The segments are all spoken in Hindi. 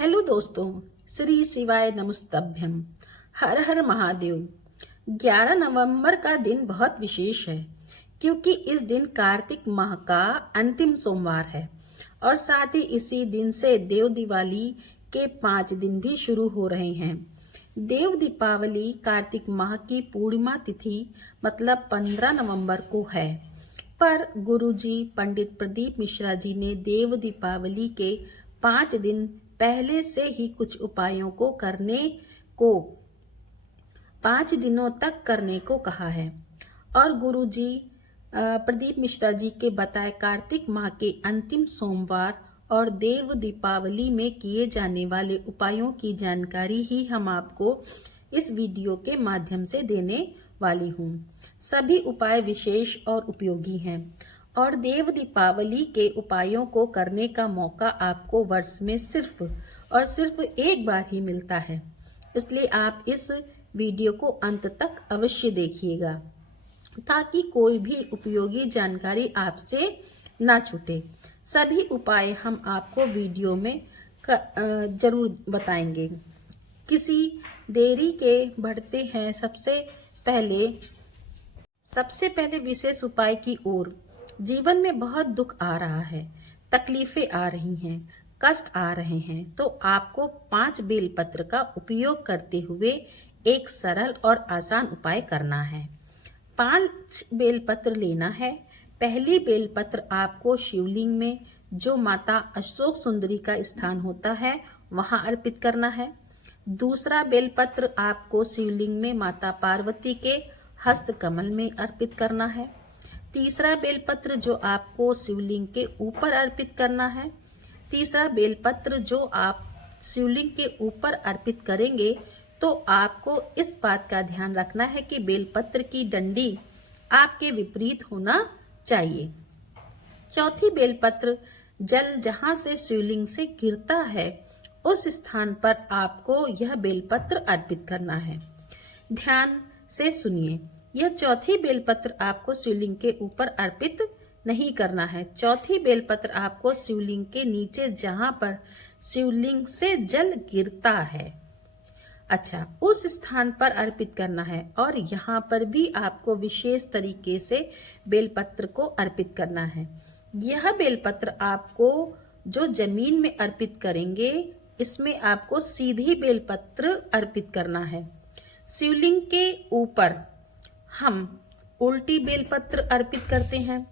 हेलो दोस्तों, श्री शिवाय नमस्तभ्यम। हर हर महादेव। 11 नवंबर का दिन बहुत विशेष है क्योंकि इस दिन कार्तिक माह का अंतिम सोमवार है और साथ ही इसी दिन से देव दिवाली के 5 दिन भी शुरू हो रहे हैं। देव दीपावली कार्तिक माह की पूर्णिमा तिथि मतलब 15 नवंबर को है, पर गुरुजी पंडित प्रदीप मिश्रा जी ने देव दीपावली के 5 दिन पहले से ही कुछ उपायों को करने को 5 दिनों तक करने को कहा है। और गुरुजी प्रदीप मिश्रा जी के बताए कार्तिक माह के अंतिम सोमवार और देव दीपावली में किए जाने वाले उपायों की जानकारी ही हम आपको इस वीडियो के माध्यम से देने वाली हूँ। सभी उपाय विशेष और उपयोगी हैं और देव दीपावली के उपायों को करने का मौका आपको वर्ष में सिर्फ और सिर्फ एक बार ही मिलता है, इसलिए आप इस वीडियो को अंत तक अवश्य देखिएगा ताकि कोई भी उपयोगी जानकारी आपसे ना छूटे। सभी उपाय हम आपको वीडियो में जरूर बताएंगे। किसी देरी के बढ़ते हैं सबसे पहले विशेष उपाय की ओर। जीवन में बहुत दुख आ रहा है, तकलीफें आ रही हैं, कष्ट आ रहे हैं, तो आपको 5 बेलपत्र का उपयोग करते हुए एक सरल और आसान उपाय करना है। 5 बेलपत्र लेना है। पहली बेलपत्र आपको शिवलिंग में जो माता अशोक सुंदरी का स्थान होता है वहां अर्पित करना है। दूसरा बेलपत्र आपको शिवलिंग में माता पार्वती के हस्त कमल में अर्पित करना है। तीसरा बेलपत्र जो आपको शिवलिंग के ऊपर अर्पित करना है। तीसरा बेलपत्र जो आप शिवलिंग के ऊपर अर्पित करेंगे तो आपको इस बात का ध्यान रखना है कि बेलपत्र की डंडी आपके विपरीत होना चाहिए। चौथी बेलपत्र जल जहां से शिवलिंग से गिरता है उस स्थान पर आपको यह बेलपत्र अर्पित करना है। ध्यान से सुनिए, यह चौथी बेलपत्र आपको शिवलिंग के ऊपर अर्पित नहीं करना है। चौथी बेलपत्र आपको शिवलिंग के नीचे जहां पर शिवलिंग से जल गिरता है, अच्छा, उस स्थान पर अर्पित करना है। और यहाँ पर भी आपको विशेष तरीके से बेलपत्र को अर्पित करना है। यह बेलपत्र आपको जो जमीन में अर्पित करेंगे इसमें आपको सीधी बेलपत्र अर्पित करना है। शिवलिंग के ऊपर हम उल्टी बेलपत्र अर्पित करते हैं,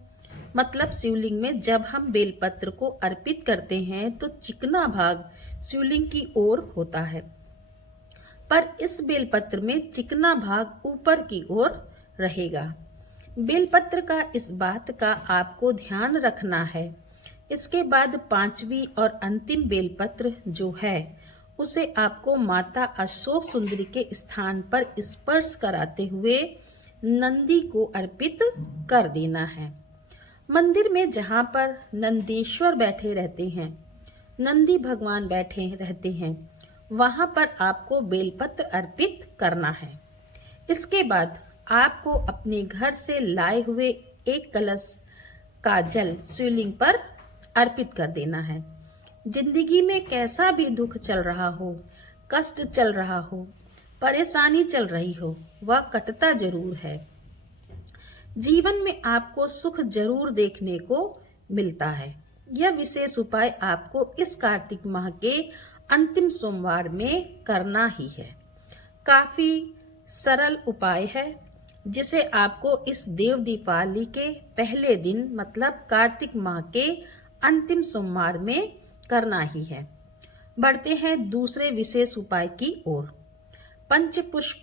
मतलब शिवलिंग में जब हम बेलपत्र को अर्पित करते हैं तो चिकना भाग शिवलिंग की ओर होता है, पर इस बेलपत्र में चिकना भाग ऊपर की ओर रहेगा। बेलपत्र का इस बात का आपको ध्यान रखना है। इसके बाद 5वीं और अंतिम बेलपत्र जो है उसे आपको माता अशोक सुंदरी के स्थान पर स्पर्श कराते हुए नंदी को अर्पित कर देना है। मंदिर में जहां पर नंदीश्वर बैठे रहते हैं, नंदी भगवान बैठे रहते हैं, वहां पर आपको बेलपत्र अर्पित करना है। इसके बाद आपको अपने घर से लाए हुए एक कलश का जल शिवलिंग पर अर्पित कर देना है। जिंदगी में कैसा भी दुख चल रहा हो, कष्ट चल रहा हो, परेशानी चल रही हो, वह कटता जरूर है। जीवन में आपको सुख जरूर देखने को मिलता है। यह विशेष उपाय आपको इस कार्तिक माह के अंतिम सोमवार में करना ही है। काफी सरल उपाय है जिसे आपको इस देव दीपावली के पहले दिन मतलब कार्तिक माह के अंतिम सोमवार में करना ही है। बढ़ते हैं दूसरे विशेष उपाय की ओर। पंचपुष्प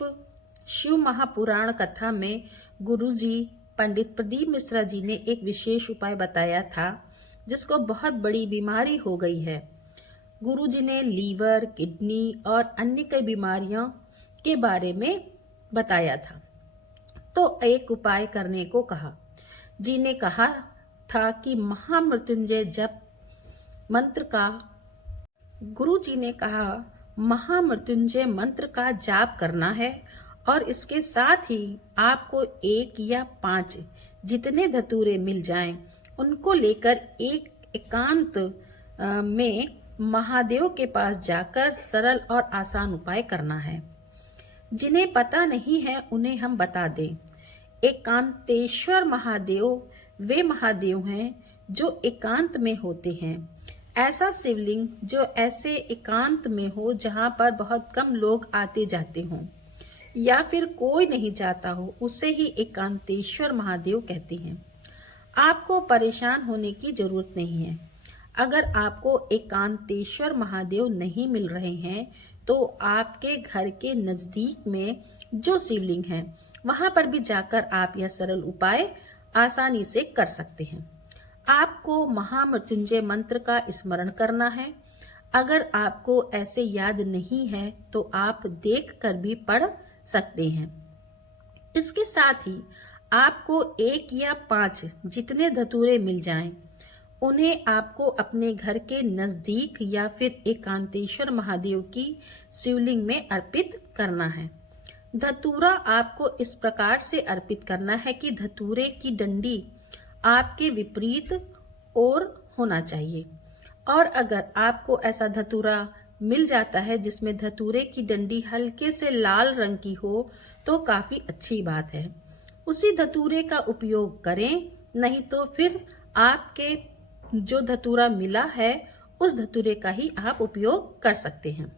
शिव महापुराण कथा में गुरुजी पंडित प्रदीप मिश्रा जी ने एक विशेष उपाय बताया था जिसको बहुत बड़ी बीमारी हो गई है। गुरुजी ने लीवर, किडनी और अन्य कई बीमारियों के बारे में बताया था, तो एक उपाय करने को कहा। जी ने कहा था कि महामृत्युंजय जप मंत्र का गुरु जी ने कहा महामृत्युंजय मंत्र का जाप करना है और इसके साथ ही आपको 1 या 5 जितने धतूरे मिल जाएं उनको लेकर एक एकांत में महादेव के पास जाकर सरल और आसान उपाय करना है। जिन्हें पता नहीं है उन्हें हम बता दें। एकांतेश्वर महादेव वे महादेव हैं जो एकांत में होते हैं। ऐसा शिवलिंग जो ऐसे एकांत में हो जहाँ पर बहुत कम लोग आते जाते हों या फिर कोई नहीं जाता हो, उसे ही एकांतेश्वर महादेव कहते हैं। आपको परेशान होने की जरूरत नहीं है। अगर आपको एकांतेश्वर महादेव नहीं मिल रहे हैं तो आपके घर के नज़दीक में जो शिवलिंग है वहां पर भी जाकर आप यह सरल उपाय आसानी से कर सकते हैं। आपको महामृत्युंजय मंत्र का स्मरण करना है। अगर आपको ऐसे याद नहीं है तो आप देख कर भी पढ़ सकते हैं। इसके साथ ही आपको 1 या 5 जितने धतूरे मिल जाएं, उन्हें आपको अपने घर के नजदीक या फिर एकांतेश्वर महादेव की शिवलिंग में अर्पित करना है। धतूरा आपको इस प्रकार से अर्पित करना है कि धतूरे की डंडी आपके विपरीत ओर होना चाहिए। और अगर आपको ऐसा धतूरा मिल जाता है जिसमें धतूरे की डंडी हल्के से लाल रंग की हो तो काफी अच्छी बात है। उसी धतूरे का उपयोग करें, नहीं तो फिर आपके जो धतूरा मिला है उस धतूरे का ही आप उपयोग कर सकते हैं।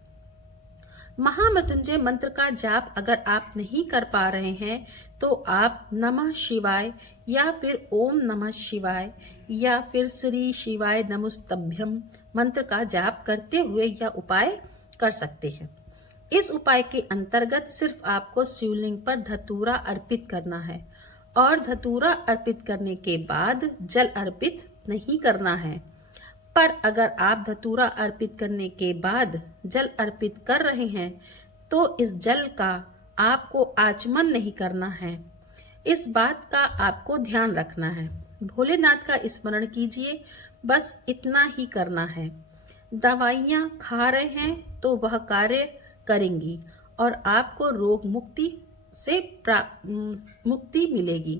महामृत्युंजय मंत्र का जाप अगर आप नहीं कर पा रहे हैं तो आप नमः शिवाय या फिर ओम नमः शिवाय या फिर श्री शिवाय नमस्तभ्यम मंत्र का जाप करते हुए यह उपाय कर सकते हैं। इस उपाय के अंतर्गत सिर्फ आपको शिवलिंग पर धतूरा अर्पित करना है और धतूरा अर्पित करने के बाद जल अर्पित नहीं करना है। पर अगर आप धतूरा अर्पित करने के बाद जल अर्पित कर रहे हैं तो इस जल का आपको आचमन नहीं करना है। इस बात का आपको ध्यान रखना है। भोलेनाथ का स्मरण कीजिए, बस इतना ही करना है। दवाइयाँ खा रहे हैं तो वह कार्य करेंगी और आपको रोग मुक्ति से मुक्ति मिलेगी।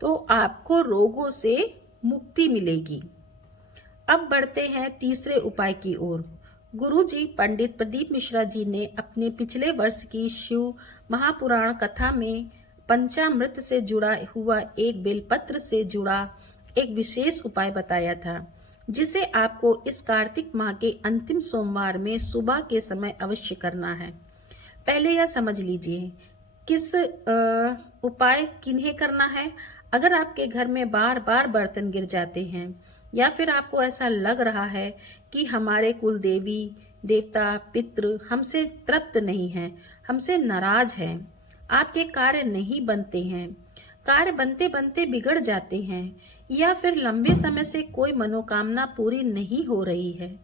तो आपको रोगों से मुक्ति मिलेगी। अब बढ़ते हैं तीसरे उपाय की ओर। गुरुजी पंडित प्रदीप मिश्रा जी ने अपने पिछले वर्ष की शिव महापुराण कथा में पंचामृत से जुड़ा हुआ एक बेलपत्र से जुड़ा एक विशेष उपाय बताया था, जिसे आपको इस कार्तिक माह के अंतिम सोमवार में सुबह के समय अवश्य करना है। पहले यह समझ लीजिए किस उपाय किन्हें करना है। अगर आपके घर में बार बार बर्तन गिर जाते हैं या फिर आपको ऐसा लग रहा है कि हमारे कुल देवी देवता पितृ हमसे तृप्त नहीं हैं, हमसे नाराज हैं, आपके कार्य नहीं बनते हैं, कार्य बनते बनते बिगड़ जाते हैं, या फिर लंबे समय से कोई मनोकामना पूरी नहीं हो रही है,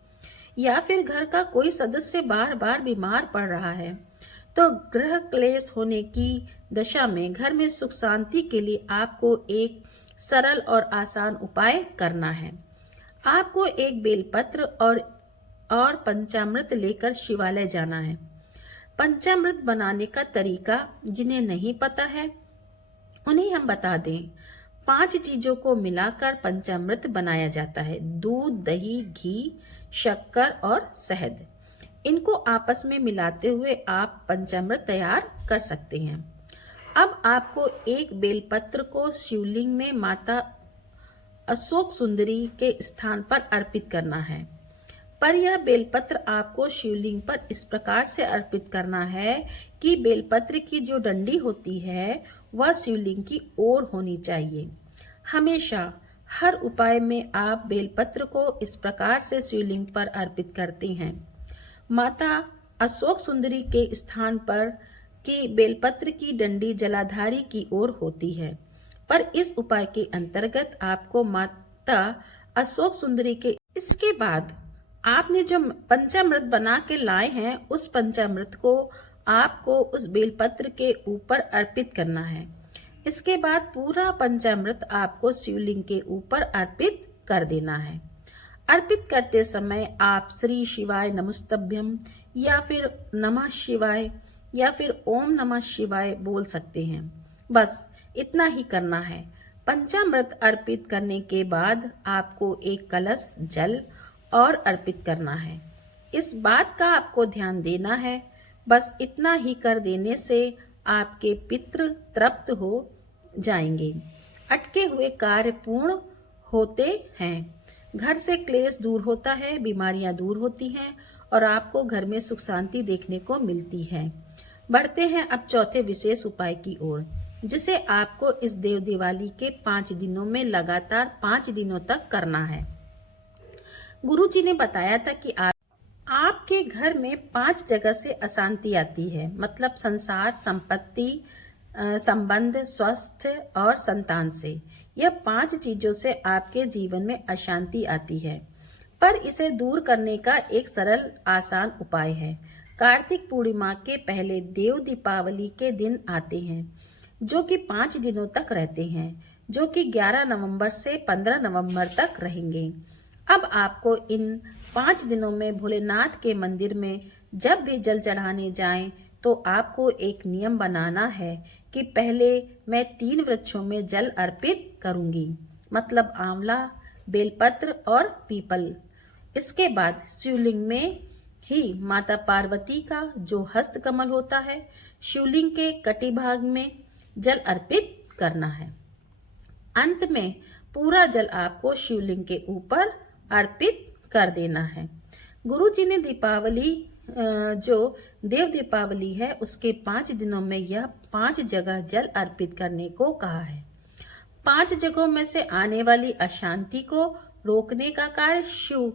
या फिर घर का कोई सदस्य बार बार बीमार पड़ रहा है, तो ग्रह क्लेश होने की दशा में घर में सुख शांति के लिए आपको एक सरल और आसान उपाय करना है। आपको एक बेलपत्र और पंचामृत लेकर शिवालय जाना है। पंचामृत बनाने का तरीका जिन्हें नहीं पता है उन्हें हम बता दें। 5 चीजों को मिलाकर पंचामृत बनाया जाता है: दूध, दही, घी, शक्कर और शहद। इनको आपस में मिलाते हुए आप पंचामृत तैयार कर सकते हैं। अब आपको एक बेलपत्र को शिवलिंग में माता अशोक सुंदरी के स्थान पर अर्पित करना है। पर यह बेलपत्र आपको शिवलिंग पर इस प्रकार से अर्पित करना है कि बेलपत्र की जो डंडी होती है वह शिवलिंग की ओर होनी चाहिए। हमेशा हर उपाय में आप बेलपत्र को इस प्रकार से शिवलिंग पर अर्पित करते हैं। माता अशोक सुंदरी के स्थान पर की बेलपत्र की डंडी जलाधारी की ओर होती है। पर इस उपाय के अंतर्गत आपको माता अशोक सुंदरी के इसके बाद आपने जो पंचामृत बना के लाए हैं उस पंचामृत को आपको उस बेलपत्र के ऊपर अर्पित करना है। इसके बाद पूरा पंचामृत आपको शिवलिंग के ऊपर अर्पित कर देना है। अर्पित करते समय आप श्री शिवाय नमस्तभ्यम या फिर नमः शिवाय या फिर ओम नमः शिवाय बोल सकते हैं। बस इतना ही करना है। पंचामृत अर्पित करने के बाद आपको एक कलश जल और अर्पित करना है। इस बात का आपको ध्यान देना है। बस इतना ही कर देने से आपके पितृ तृप्त हो जाएंगे। अटके हुए कार्य पूर्ण होते हैं। घर से क्लेश दूर होता है, बीमारियां दूर होती हैं और आपको घर में सुख शांति देखने को मिलती है। बढ़ते हैं अब चौथे विशेष उपाय की ओर, जिसे आपको इस देव दिवाली के 5 दिनों में लगातार 5 दिनों तक करना है। गुरु जी ने बताया था कि आपके घर में 5 जगह से अशांति आती है, मतलब संसार, संपत्ति, संबंध, स्वास्थ्य और संतान से। यह 5 चीजों से आपके जीवन में अशांति आती है, पर इसे दूर करने का एक सरल आसान उपाय है। कार्तिक पूर्णिमा के पहले देव दीपावली के दिन आते हैं, जो कि 5 दिनों तक रहते हैं, जो कि 11 नवंबर से 15 नवंबर तक रहेंगे। अब आपको इन 5 दिनों में भोलेनाथ के मंदिर में जब भी जल चढ़ाने जाएं, तो आपको एक नियम बनाना है कि पहले मैं 3 वृक्षों में जल अर्पित करूंगी, मतलब आंवला, बेलपत्र और पीपल। इसके बाद शिवलिंग में ही माता पार्वती का जो हस्त कमल होता है, शिवलिंग के कटी भाग में जल अर्पित करना है। अंत में पूरा जल आपको शिवलिंग के ऊपर अर्पित कर देना है। गुरु जी ने दीपावली जो देव दीपावली है उसके 5 दिनों में यह 5 जगह जल अर्पित करने को कहा है। 5 जगहों में से आने वाली अशांति को रोकने का कार्य शिव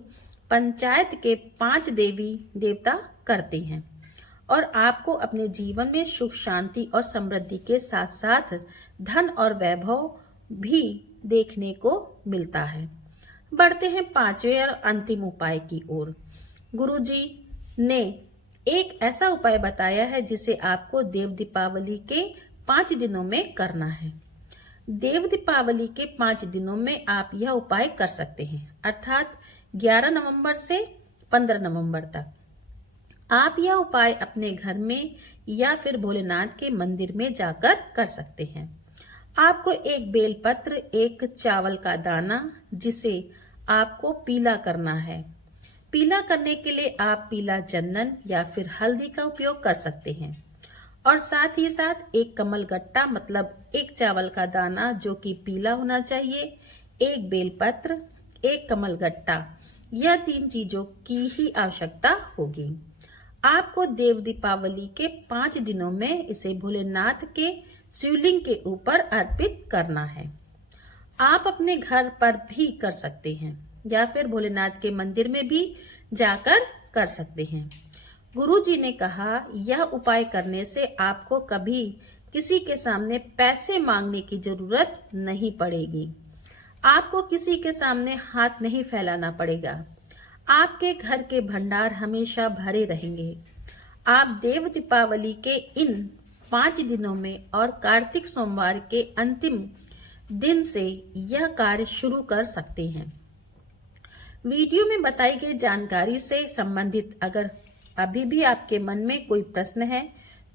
पंचायत के 5 देवी देवता करते हैं और आपको अपने जीवन में सुख शांति और समृद्धि के साथ साथ धन और वैभव भी देखने को मिलता है। बढ़ते हैं 5वें और अंतिम उपाय की ओर। गुरुजी ने एक ऐसा उपाय बताया है जिसे आपको देव दीपावली के 5 दिनों में करना है। देव दीपावली के 5 दिनों में आप यह उपाय कर सकते हैं, अर्थात 11 नवंबर से 15 नवंबर तक। आप यह उपाय अपने घर में या फिर भोलेनाथ के मंदिर में जाकर कर सकते हैं। आपको एक बेलपत्र, एक चावल का दाना, जिसे आपको पीला करना है। पीला करने के लिए आप पीला चंदन या फिर हल्दी का उपयोग कर सकते हैं और साथ ही साथ एक कमल गट्टा, मतलब एक चावल का दाना जो कि पीला होना चाहिए, एक बेलपत्र, एक कमल गट्टा, यह 3 चीजों की ही आवश्यकता होगी। आपको देव दीपावली के 5 दिनों में इसे भोलेनाथ के शिवलिंग के ऊपर अर्पित करना है। आप अपने घर पर भी कर सकते हैं या फिर भोलेनाथ के मंदिर में भी जाकर कर सकते हैं। गुरुजी ने कहा यह उपाय करने से आपको कभी किसी के सामने पैसे मांगने की जरूरत नहीं पड़ेगी। आपको किसी के सामने हाथ नहीं फैलाना पड़ेगा। आपके घर के भंडार हमेशा भरे रहेंगे। आप देव दीपावली के इन 5 दिनों में और कार्तिक सोमवार के अंतिम दिन से यह कार्य शुरू कर सकते हैं। वीडियो में बताई गई जानकारी से संबंधित अगर अभी भी आपके मन में कोई प्रश्न है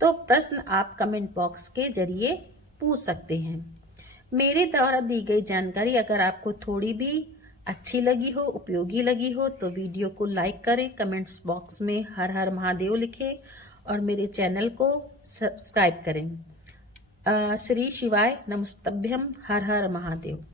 तो प्रश्न आप कमेंट बॉक्स के जरिए पूछ सकते हैं। मेरे द्वारा दी गई जानकारी अगर आपको थोड़ी भी अच्छी लगी हो, उपयोगी लगी हो, तो वीडियो को लाइक करें, कमेंट्स बॉक्स में हर हर महादेव लिखें और मेरे चैनल को सब्सक्राइब करें। श्री शिवाय नमस्तभ्यम। हर हर महादेव।